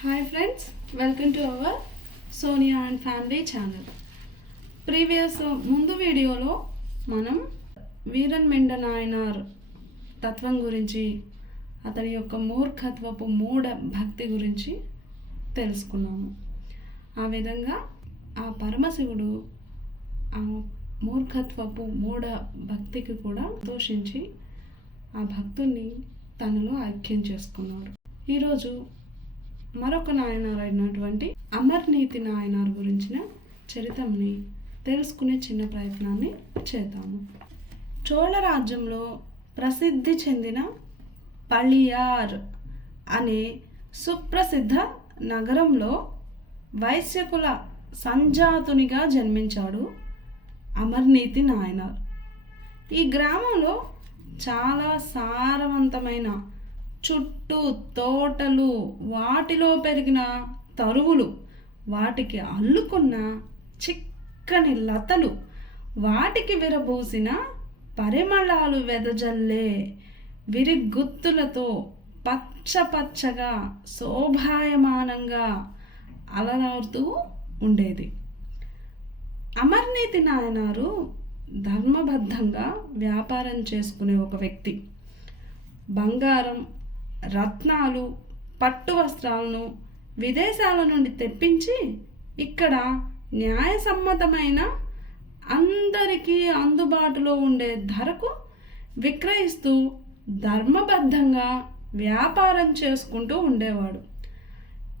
Hi friends welcome to our Sonia and family channel previous ముందు వీడియోలో మనం వీరన్ మెండ నాయనార్ తత్వం గురించి అతని యొక్క మూర్ఖత్వపు మూఢ భక్తి గురించి తెలుసుకున్నాము. ఆ విధంగా ఆ పరమశివుడు ఆ మూర్ఖత్వపు మూఢ భక్తికి కూడా దోషించి ఆ భక్తుణ్ణి తనలో ఐక్యం చేసుకున్నాడు. ఈరోజు మరొక నాయనారు అయినటువంటి అమర్నీతి నాయనార్ గురించిన చరిత్రని తెలుసుకునే చిన్న ప్రయత్నాన్ని చేద్దాము. చోళ రాజ్యంలో ప్రసిద్ధి చెందిన పళియార్ అనే సుప్రసిద్ధ నగరంలో వైశ్యకుల సంజాతునిగా జన్మించాడు అమర్నీతి నాయనార్. ఈ గ్రామంలో చాలా సారవంతమైన చుట్టూ తోటలు వాటిలో పెరిగిన తరువులు వాటికి అల్లుకున్న చిక్కని లతలు వాటికి విరబూసిన పరిమళాలు వెదజల్లే విరిగుత్తులతో పచ్చ పచ్చగా శోభాయమానంగా అలరాడుతూ ఉండేది. అమర్నీతి నాయనారు ధర్మబద్ధంగా వ్యాపారం చేసుకునే ఒక వ్యక్తి. బంగారం రత్నాలు పట్టు వస్త్రాలను విదేశాల నుండి తెప్పించి ఇక్కడ న్యాయసమ్మతమైన అందరికీ అందుబాటులో ఉండే ధరకు విక్రయిస్తూ ధర్మబద్ధంగా వ్యాపారం చేసుకుంటూ ఉండేవాడు.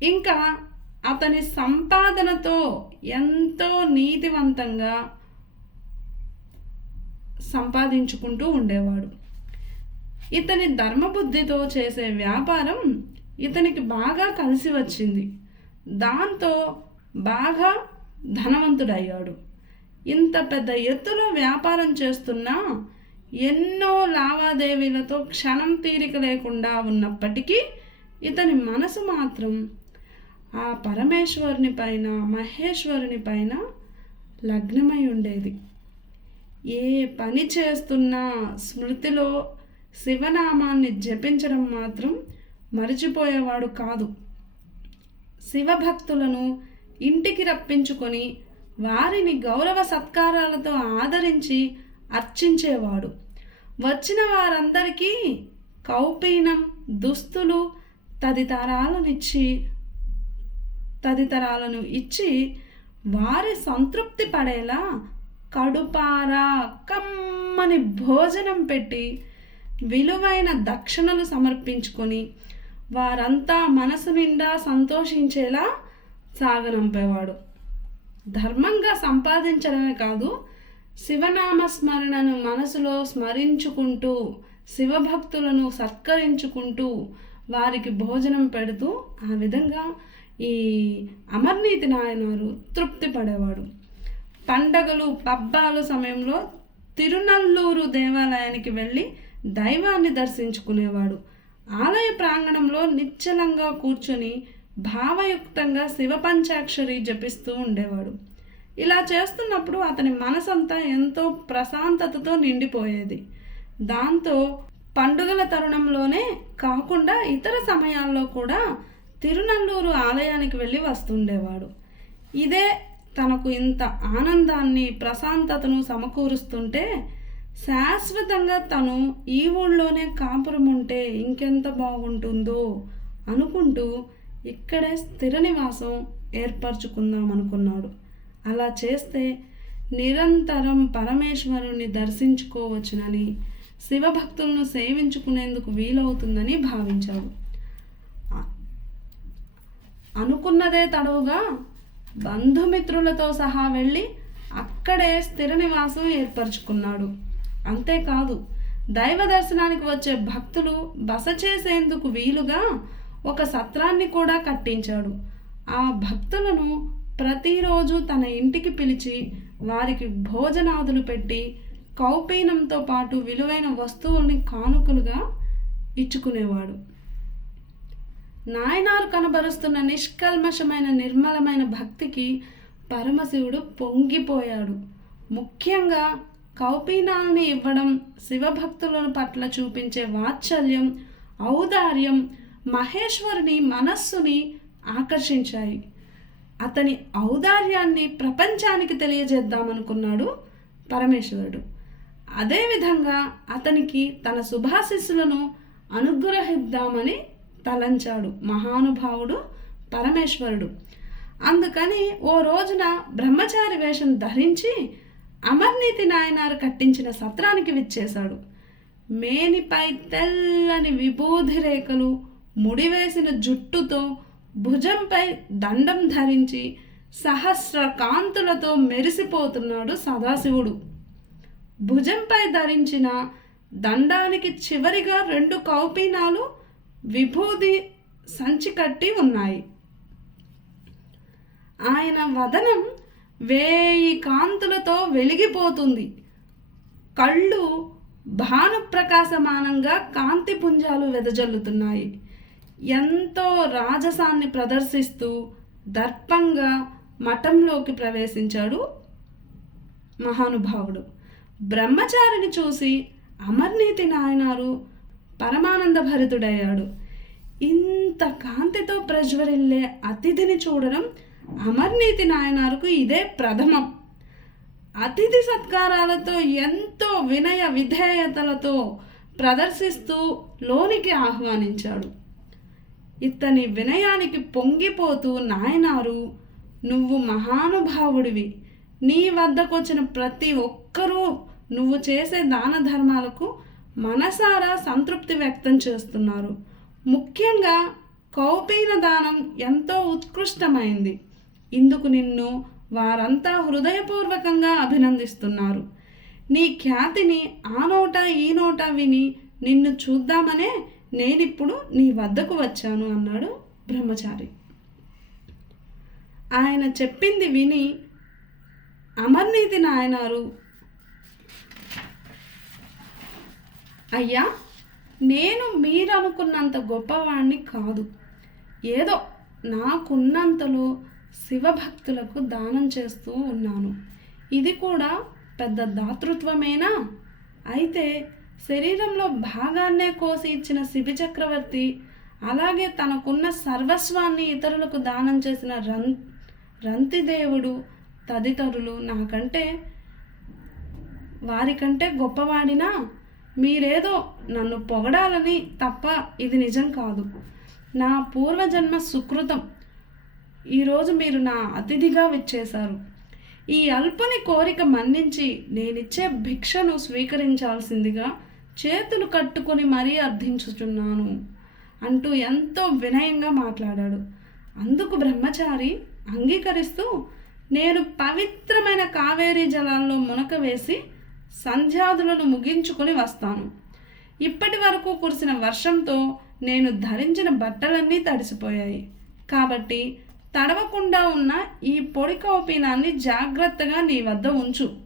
ఇంకా అతని సంపాదనతో ఎంతో నీతివంతంగా సంపాదించుకుంటూ ఉండేవాడు. ఇతని ధర్మబుద్ధితో చేసే వ్యాపారం ఇతనికి బాగా కలిసి వచ్చింది. దాంతో బాగా ధనవంతుడయ్యాడు. ఇంత పెద్ద ఎత్తులో వ్యాపారం చేస్తున్నా ఎన్నో లావాదేవీలతో క్షణం తీరిక లేకుండా ఉన్నప్పటికీ ఇతని మనసు మాత్రం ఆ పరమేశ్వరుని పైన మహేశ్వరుని పైన లగ్నమై ఉండేది. ఏ పని చేస్తున్నా స్మృతిలో శివనామాన్ని జపించడం మాత్రం మరిచిపోయేవాడు కాదు. శివభక్తులను ఇంటికి రప్పించుకొని వారిని గౌరవ సత్కారాలతో ఆదరించి అర్చించేవాడు. వచ్చిన వారందరికీ కౌపీనం దుస్తులు తదితరాలనిచ్చి తదితరాలను ఇచ్చి వారి సంతృప్తి పడేలా కడుపారా కమ్మని భోజనం పెట్టి విలువైన దక్షిణలు సమర్పించుకొని వారంతా మనసు నిండా సంతోషించేలా సాగనంపేవాడు. ధర్మంగా సంపాదించడమే కాదు శివనామ స్మరణను మనసులో స్మరించుకుంటూ శివభక్తులను సత్కరించుకుంటూ వారికి భోజనం పెడుతూ ఆ విధంగా ఈ అమర్నీతి నాయనారు తృప్తి పడేవాడు పండగలు పబ్బాల సమయంలో తిరునల్లూరు దేవాలయానికి వెళ్ళి దైవాన్ని దర్శించుకునేవాడు. ఆలయ ప్రాంగణంలో నిశ్చలంగా కూర్చొని భావయుక్తంగా శివపంచాక్షరి జపిస్తూ ఉండేవాడు. ఇలా చేస్తున్నప్పుడు అతని మనసంతా ఎంతో ప్రశాంతతతో నిండిపోయేది. దాంతో పండుగల తరుణంలోనే కాకుండా ఇతర సమయాల్లో కూడా తిరునల్లూరు ఆలయానికి వెళ్ళి వస్తుండేవాడు. ఇదే తనకు ఇంత ఆనందాన్ని ప్రశాంతతను సమకూరుస్తుంటే శాశ్వతంగా తను ఈ ఊళ్ళోనే కాపురం ఉంటే ఇంకెంత బాగుంటుందో అనుకుంటూ ఇక్కడే స్థిర నివాసం ఏర్పరచుకుందాం అనుకున్నాడు అలా చేస్తే నిరంతరం పరమేశ్వరుణ్ణి దర్శించుకోవచ్చునని శివభక్తులను సేవించుకునేందుకు వీలవుతుందని భావించాడు. అనుకున్నదే తడవుగా బంధుమిత్రులతో సహా వెళ్ళి అక్కడే స్థిర నివాసం ఏర్పరచుకున్నాడు. అంతేకాదు దైవ దర్శనానికి వచ్చే భక్తులు బస చేసేందుకు వీలుగా ఒక సత్రాన్ని కూడా కట్టించాడు. ఆ భక్తులను ప్రతిరోజు తన ఇంటికి పిలిచి వారికి భోజనాదులు పెట్టి కౌపీనంతో పాటు విలువైన వస్తువుల్ని కానుకలుగా ఇచ్చుకునేవాడు. నాయనారు కనబరుస్తున్న నిష్కల్మషమైన నిర్మలమైన భక్తికి పరమశివుడు పొంగిపోయాడు. ముఖ్యంగా కౌపీనాల్ని ఇవ్వడం శివభక్తుల పట్ల చూపించే వాత్సల్యం ఔదార్యం మహేశ్వరుని మనస్సుని ఆకర్షించాయి. అతని ఔదార్యాన్ని ప్రపంచానికి తెలియజేద్దామనుకున్నాడు పరమేశ్వరుడు. అదేవిధంగా అతనికి తన శుభాశిస్సులను అనుగ్రహిద్దామని తలంచాడు మహానుభావుడు పరమేశ్వరుడు. అందుకని ఓ రోజున బ్రహ్మచారి వేషం ధరించి అమర్నీతి నాయనారు కట్టించిన సత్రానికి విచ్చేశాడు. మేనిపై తెల్లని విభూది రేఖలు ముడివేసిన జుట్టుతో భుజంపై దండం ధరించి సహస్ర కాంతులతో మెరిసిపోతున్నాడు సదాశివుడు. భుజంపై ధరించిన దండానికి చివరిగా రెండు కౌపీనాలు విభూది సంచి కట్టి ఉన్నాయి. ఆయన వదనం వేయి కాంతులతో వెలిగిపోతుంది. కళ్ళు భానుప్రకాశమానంగా కాంతి పుంజాలు వెదజల్లుతున్నాయి. ఎంతో రాజసాన్ని ప్రదర్శిస్తూ దర్పంగా మఠంలోకి ప్రవేశించాడు మహానుభావుడు. బ్రహ్మచారిని చూసి అమర్నీతి నాయనారు పరమానంద భరితుడయ్యాడు ఇంత కాంతితో ప్రజ్వరిల్లే అతిథిని చూడడం అమర్నీతి నాయనారుకు ఇదే ప్రథమం. అతిథి సత్కారాలతో ఎంతో వినయ విధేయతలతో ప్రదర్శిస్తూ లోనికి ఆహ్వానించాడు. ఇతని వినయానికి పొంగిపోతూ నాయనారు నువ్వు మహానుభావుడివి. నీ వద్దకొచ్చిన ప్రతి ఒక్కరూ నువ్వు చేసే దాన ధర్మాలకు మనసారా సంతృప్తి వ్యక్తం చేస్తున్నారు. ముఖ్యంగా కౌపీన దానం ఎంతో ఉత్కృష్టమైంది. ఇందుకు నిన్ను వారంతా హృదయపూర్వకంగా అభినందిస్తున్నారు. నీ ఖ్యాతిని ఆ నోట ఈ నోట విని నిన్ను చూద్దామనే నేనిప్పుడు నీ వద్దకు వచ్చాను అన్నాడు బ్రహ్మచారి. ఆయన చెప్పింది విని అమర్నీతి నాయనారు అయ్యా నేను మీరు అనుకున్నంత గొప్పవాణ్ణి కాదు. ఏదో నాకున్నంతలో శివభక్తులకు దానం చేస్తూ ఉన్నాను. ఇది కూడా పెద్ద దాతృత్వమేనా? అయితే శరీరంలో భాగాన్నే కోసి ఇచ్చిన శిబి చక్రవర్తి అలాగే తనకున్న సర్వస్వాన్ని ఇతరులకు దానం చేసిన రం రంతిదేవుడు తదితరులు నాకంటే వారికంటే గొప్పవాడినా? మీరేదో నన్ను పొగడాలని తప్ప ఇది నిజం కాదు. నా పూర్వజన్మ సుకృతం. ఈరోజు మీరు నా అతిథిగా విచ్చేశారు. ఈ అల్పని కోరిక మన్నించి నేనిచ్చే భిక్షను స్వీకరించాల్సిందిగా చేతులు కట్టుకొని మరీ అర్థించుచున్నాను అంటూ ఎంతో వినయంగా మాట్లాడాడు. అందుకు బ్రహ్మచారి అంగీకరిస్తూ నేను పవిత్రమైన కావేరీ జలాల్లో మునక వేసి సంధ్యాదులను ముగించుకొని వస్తాను. ఇప్పటి వరకు కురిసిన వర్షంతో నేను ధరించిన బట్టలన్నీ తడిసిపోయాయి. కాబట్టి తడవకుండా ఉన్న ఈ పొడి కౌపీనాన్ని జాగ్రత్తగా నీ వద్ద ఉంచు.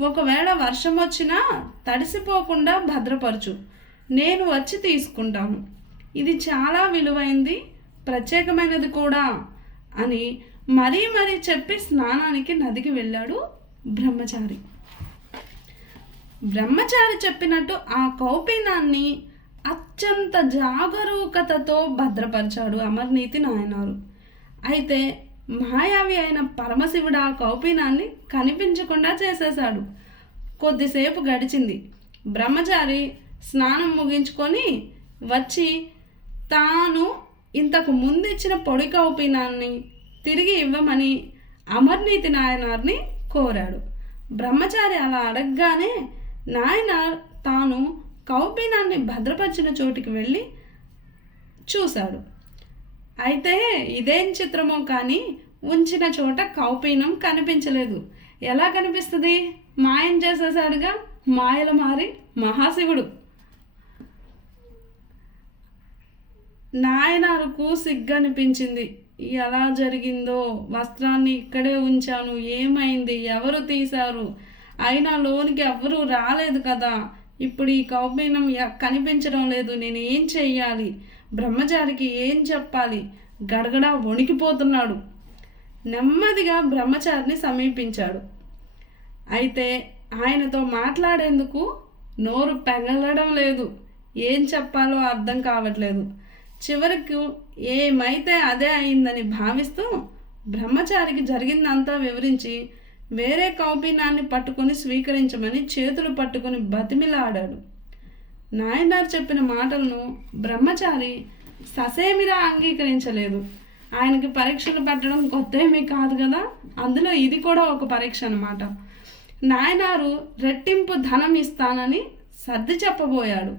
ఒకవేళ వర్షం వచ్చినా తడిసిపోకుండా భద్రపరచు. నేను వచ్చి తీసుకుంటాను. ఇది చాలా విలువైంది ప్రత్యేకమైనది కూడా అని మరీ మరీ చెప్పి స్నానానికి నదికి వెళ్ళాడు బ్రహ్మచారి. బ్రహ్మచారి చెప్పినట్టు ఆ కౌపీనాన్ని అత్యంత జాగరూకతతో భద్రపరిచాడు అమర్నీతి నాయనారు. అయితే మాయావి అయిన పరమశివుడు ఆ కౌపీనాన్ని కనిపించకుండా చేసేశాడు. కొద్దిసేపు గడిచింది. బ్రహ్మచారి స్నానం ముగించుకొని వచ్చి తాను ఇంతకు ముందు ఇచ్చిన పొడి కౌపీనాన్ని తిరిగి ఇవ్వమని అమర్నీతి నాయనార్ని కోరాడు. బ్రహ్మచారి అలా అడగగానే నాయనార్ తాను కౌపీనాన్ని భద్రపరిచిన చోటికి వెళ్ళి చూశాడు. అయితే ఇదేం చిత్రమో కానీ ఉంచిన చోట కౌపీనం కనిపించలేదు. ఎలా కనిపిస్తుంది? మాయం చేసేసాడుగా మాయలు మారి మహాశివుడు. నాయనారుకు సిగ్గనిపించింది. ఎలా జరిగిందో? వస్త్రాన్ని ఇక్కడే ఉంచాను. ఏమైంది? ఎవరు తీశారు? అయినా లోనికి ఎవరూ రాలేదు కదా. ఇప్పుడు ఈ కౌపీనం ఎ- కనిపించడం లేదు. నేను ఏం చెయ్యాలి? బ్రహ్మచారికి ఏం చెప్పాలి? గడగడ వణికిపోతున్నాడు. నెమ్మదిగా బ్రహ్మచారిని సమీపించాడు. అయితే ఆయనతో మాట్లాడేందుకు నోరు పెగలడం లేదు. ఏం చెప్పాలో అర్థం కావట్లేదు. చివరకు ఏమైతే అదే అయిందని భావిస్తూ బ్రహ్మచారికి జరిగిందంతా వివరించి వేరే కౌపీనాన్ని పట్టుకొని స్వీకరించమని చేతులు పట్టుకుని బతిమిలాడాడు. నాయనార్ చెప్పిన మాటలను బ్రహ్మచారి ససేమిరా అంగీకరించలేదు. ఆయనకి పరీక్షలు పెట్టడం కొత్త ఏమీ కాదు కదా? అందులో ఇది కూడా ఒక పరీక్ష అన్నమాట. నాయనారు రెట్టింపు ధనం ఇస్తానని సర్ది చెప్పబోయాడు.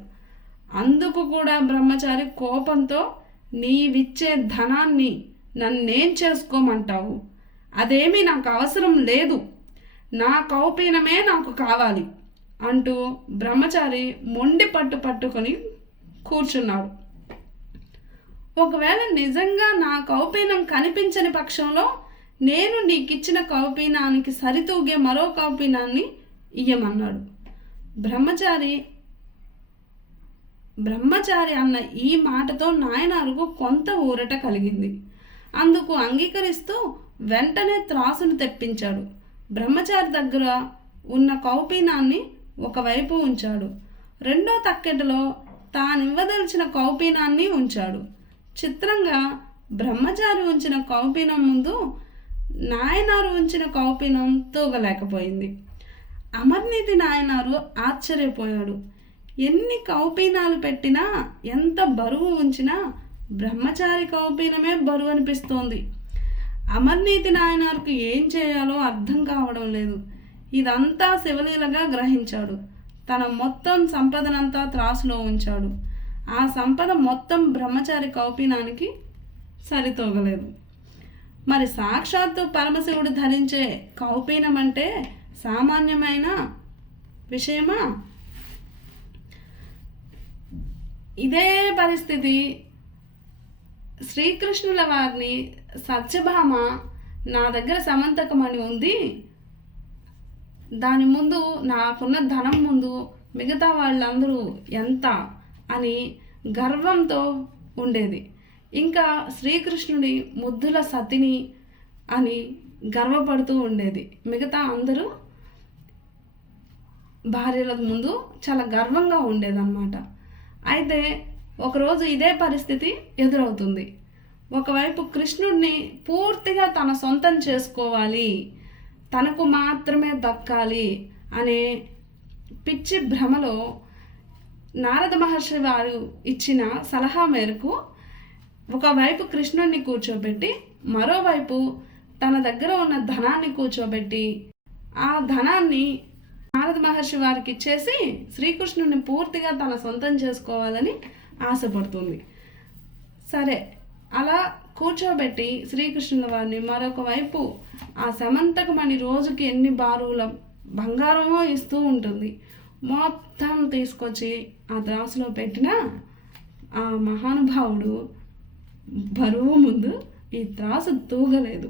అందుకు కూడా బ్రహ్మచారి కోపంతో నీవిచ్చే ధనాన్ని నన్నేం చేసుకోమంటావు? అదేమీ నాకు అవసరం లేదు. నా కౌపీనమే నాకు కావాలి. అంటూ బ్రహ్మచారి మొండి పట్టు పట్టుకొని కూర్చున్నాడు. ఒకవేళ నిజంగా నా కౌపీనం కనిపించని పక్షంలో నేను నీకిచ్చిన కౌపీనానికి సరితూగే మరో కౌపీనాన్ని ఇయ్యమన్నాడు. బ్రహ్మచారి బ్రహ్మచారి అన్న ఈ మాటతో నాయనారుకు కొంత ఊరట కలిగింది. అందుకు అంగీకరిస్తూ వెంటనే త్రాసును తెప్పించాడు. బ్రహ్మచారి దగ్గర ఉన్న కౌపీనాన్ని ఒకవైపు ఉంచాడు. రెండో తక్కెటలో తానివ్వదలిచిన కౌపీనాన్ని ఉంచాడు. చిత్రంగా బ్రహ్మచారి ఉంచిన కౌపీనం ముందు నాయనారు ఉంచిన కౌపీనం తూగలేకపోయింది. అమర్నీతి నాయనారు ఆశ్చర్యపోయాడు. ఎన్ని కౌపీనాలు పెట్టినా ఎంత బరువు ఉంచినా బ్రహ్మచారి కౌపీనమే బరువు అనిపిస్తోంది అమర్నీతి నాయనార్కు ఏం చేయాలో అర్థం కావడం లేదు. ఇదంతా శివలీలగా గ్రహించాడు. తన మొత్తం సంపదనంతా త్రాసులో ఉంచాడు. ఆ సంపద మొత్తం బ్రహ్మచారి కౌపీనానికి సరితూగలేదు. మరి సాక్షాత్తు పరమశివుడు ధరించే కౌపీనం అంటే సామాన్యమైన విషయమా? ఇదే పరిస్థితి. శ్రీకృష్ణుల వారిని సత్యభామ నా దగ్గర సమంతకమణి ఉంది. దాని ముందు నాకున్న ధనం ముందు మిగతా వాళ్ళందరూ ఎంత అని గర్వంతో ఉండేది. ఇంకా శ్రీకృష్ణుడి ముద్దుల సతిని అని గర్వపడుతూ ఉండేది. మిగతా అందరూ భార్యల ముందు చాలా గర్వంగా ఉండేదన్నమాట. అయితే ఒకరోజు ఇదే పరిస్థితి ఎదురవుతుంది. ఒకవైపు కృష్ణుడిని పూర్తిగా తన సొంతం చేసుకోవాలి తనకు మాత్రమే దక్కాలి అనే పిచ్చి భ్రమలో నారద మహర్షి వారు ఇచ్చిన సలహా మేరకు ఒకవైపు కృష్ణుణ్ణి కూర్చోబెట్టి మరోవైపు తన దగ్గర ఉన్న ధనాన్ని కూర్చోబెట్టి ఆ ధనాన్ని నారద మహర్షి వారికి ఇచ్చేసి శ్రీకృష్ణుని పూర్తిగా తన సొంతం చేసుకోవాలని ఆశపడుతుంది. సరే అలా కూర్చోబెట్టి శ్రీకృష్ణుల వారిని మరొక వైపు ఆ సమంతకమణి రోజుకి ఎన్ని బారుల బంగారమో ఇస్తూ ఉంటుంది. మొత్తం తీసుకొచ్చి ఆ త్రాసులో పెట్టిన ఆ మహానుభావుడు బరువు ముందు ఈ త్రాసు తూగలేదు.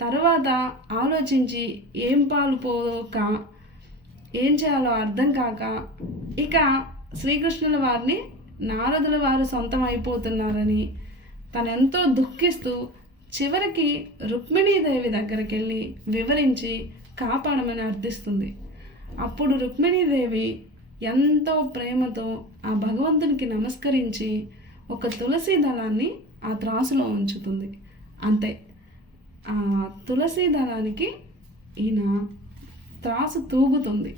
తర్వాత ఆలోచించి ఏం పాలు పోక ఏం చేయాలో అర్థం కాక ఇక శ్రీకృష్ణుల వారిని నారదుల వారు సొంతం అయిపోతున్నారని తను ఎంతో దుఃఖిస్తూ చివరికి రుక్మిణీదేవి దగ్గరికి వెళ్ళి వివరించి కాపాడమని అర్థిస్తుంది. అప్పుడు రుక్మిణీదేవి ఎంతో ప్రేమతో ఆ భగవంతునికి నమస్కరించి ఒక తులసి దళాన్ని ఆ త్రాసులో ఉంచుతుంది. అంతే. ఆ తులసి దళానికి ఈయన త్రాసు తూగుతుంది.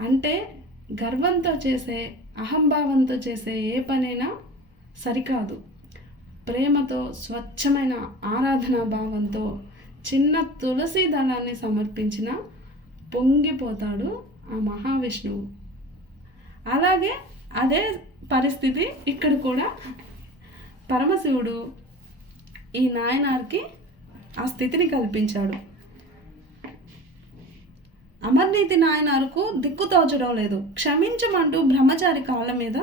అంటే గర్వంతో చేసే అహంభావంతో చేసే ఏ పనైనా సరికాదు. ప్రేమతో స్వచ్ఛమైన ఆరాధనా భావంతో చిన్న తులసి దళాన్ని సమర్పించిన పొంగిపోతాడు ఆ మహావిష్ణువు. అలాగే అదే పరిస్థితి ఇక్కడ కూడా పరమశివుడు ఈ నాయనార్కి ఆ స్థితిని కల్పించాడు. అమర్నీతి నాయనారుకు దిక్కు తోచడం లేదు. క్షమించమంటూ బ్రహ్మచారి కాళ్ళ మీద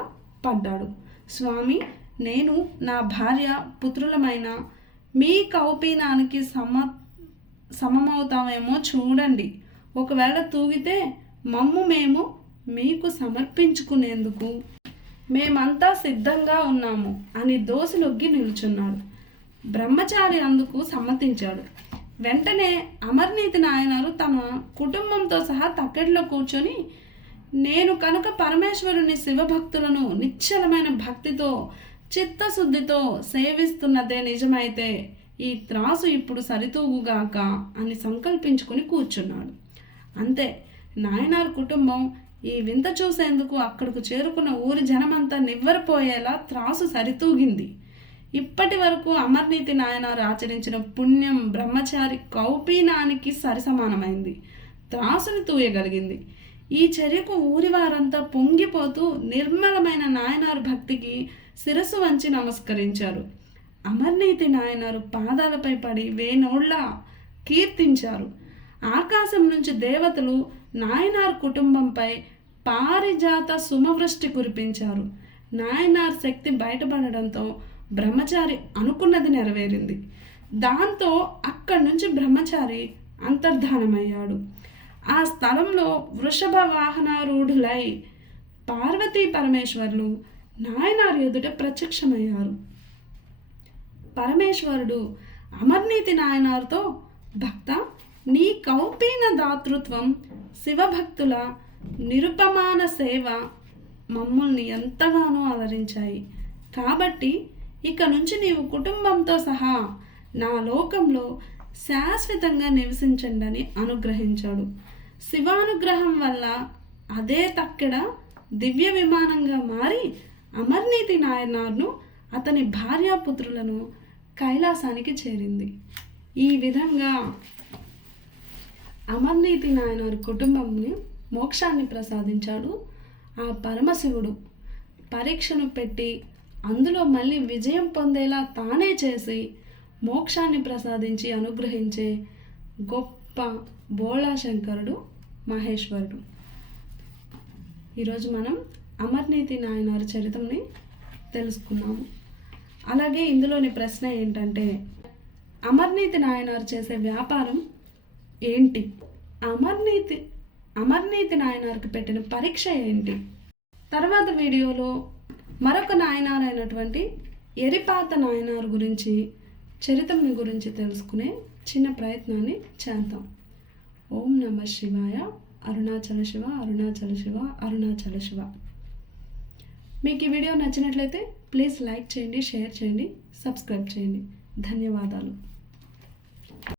పడ్డాడు. స్వామి నేను నా భార్య పుత్రులమైన మీ కౌపీనానికి సమ సమమవుతామేమో చూడండి. ఒకవేళ తూగితే మమ్ము మేము మీకు సమర్పించుకునేందుకు. మేమంతా సిద్ధంగా ఉన్నాము అని దోసిలొగ్గి నిల్చున్నాడు. బ్రహ్మచారి అందుకు సమ్మతించాడు. వెంటనే అమర్నీతి నాయనారు తన కుటుంబంతో సహా తక్కెట్లో కూర్చొని నేను కనుక పరమేశ్వరుని శివభక్తులను నిశ్చలమైన భక్తితో చిత్తశుద్ధితో సేవిస్తున్నదే నిజమైతే ఈ త్రాసు ఇప్పుడు సరితూగుగాక అని సంకల్పించుకుని కూర్చున్నాడు. అంతే నాయనార్ కుటుంబం ఈ వింత చూసేందుకు అక్కడకు చేరుకున్న ఊరి జనమంతా నివ్వరపోయేలా త్రాసు సరితూగింది. ఇప్పటి వరకు అమర్నీతి నాయనారు ఆచరించిన పుణ్యం బ్రహ్మచారి కౌపీనానికి సరిసమానమైంది. త్రాసుని తూయగలిగింది. ఈ చర్యకు ఊరి వారంతా పొంగిపోతూ నిర్మలమైన నాయనారు భక్తికి శిరస్సు వంచి నమస్కరించారు. అమర్నీతి నాయనారు పాదాలపై పడి వేనోళ్ళ కీర్తించారు. ఆకాశం నుంచి దేవతలు నాయనార్ కుటుంబంపై పారిజాత సుమవృష్టి కురిపించారు. నాయనార్ శక్తి బయటపడడంతో బ్రహ్మచారి అనుకున్నది నెరవేరింది. దాంతో అక్కడి నుంచి బ్రహ్మచారి అంతర్ధానమయ్యాడు. ఆ స్థలంలో వృషభ వాహనారూఢులై పార్వతీ పరమేశ్వరులు నాయనార్ ఎదుట ప్రత్యక్షమయ్యారు. పరమేశ్వరుడు అమర్నీతి నాయనార్తో భక్త నీ కౌపీన దాతృత్వం శివభక్తుల నిరుపమాన సేవ మమ్మల్ని ఎంతగానో అలరించాయి. కాబట్టి ఇక నుంచి నీవు కుటుంబంతో సహా నా లోకంలో శాశ్వతంగా నివసించండి అని అనుగ్రహించాడు. శివానుగ్రహం వల్ల అదే తక్కెడ దివ్య విమానంగా మారి అమర్నీతి నాయనార్ను అతని భార్యాపుత్రులను కైలాసానికి చేరింది. ఈ విధంగా అమర్నీతి నాయనార్ కుటుంబంని మోక్షాన్ని ప్రసాదించాడు. ఆ పరమశివుడు పరీక్షను పెట్టి అందులో మళ్ళీ విజయం పొందేలా తానే చేసి మోక్షాన్ని ప్రసాదించి అనుగ్రహించే గొప్ప బోళాశంకరుడు మహేశ్వరుడు. ఈరోజు మనం అమర్నీతి నాయనారు చరిత్రని తెలుసుకున్నాము. అలాగే ఇందులోని ప్రశ్న ఏంటంటే అమర్నీతి నాయనారు చేసే వ్యాపారం ఏంటి? అమర్నీతి అమర్నీతి నాయనార్కి పెట్టిన పరీక్ష ఏంటి? తర్వాత వీడియోలో మరొక నాయనారైనటువంటి ఎరిపాత నాయనారు గురించి చరిత్రని గురించి తెలుసుకునే చిన్న ప్రయత్నాన్ని చేద్దాం. ఓం నమ శివాయ అరుణాచల శివ అరుణాచల శివ అరుణాచల శివ. మీకు ఈ వీడియో నచ్చినట్లయితే ప్లీజ్ లైక్ చేయండి షేర్ చేయండి సబ్స్క్రైబ్ చేయండి. ధన్యవాదాలు.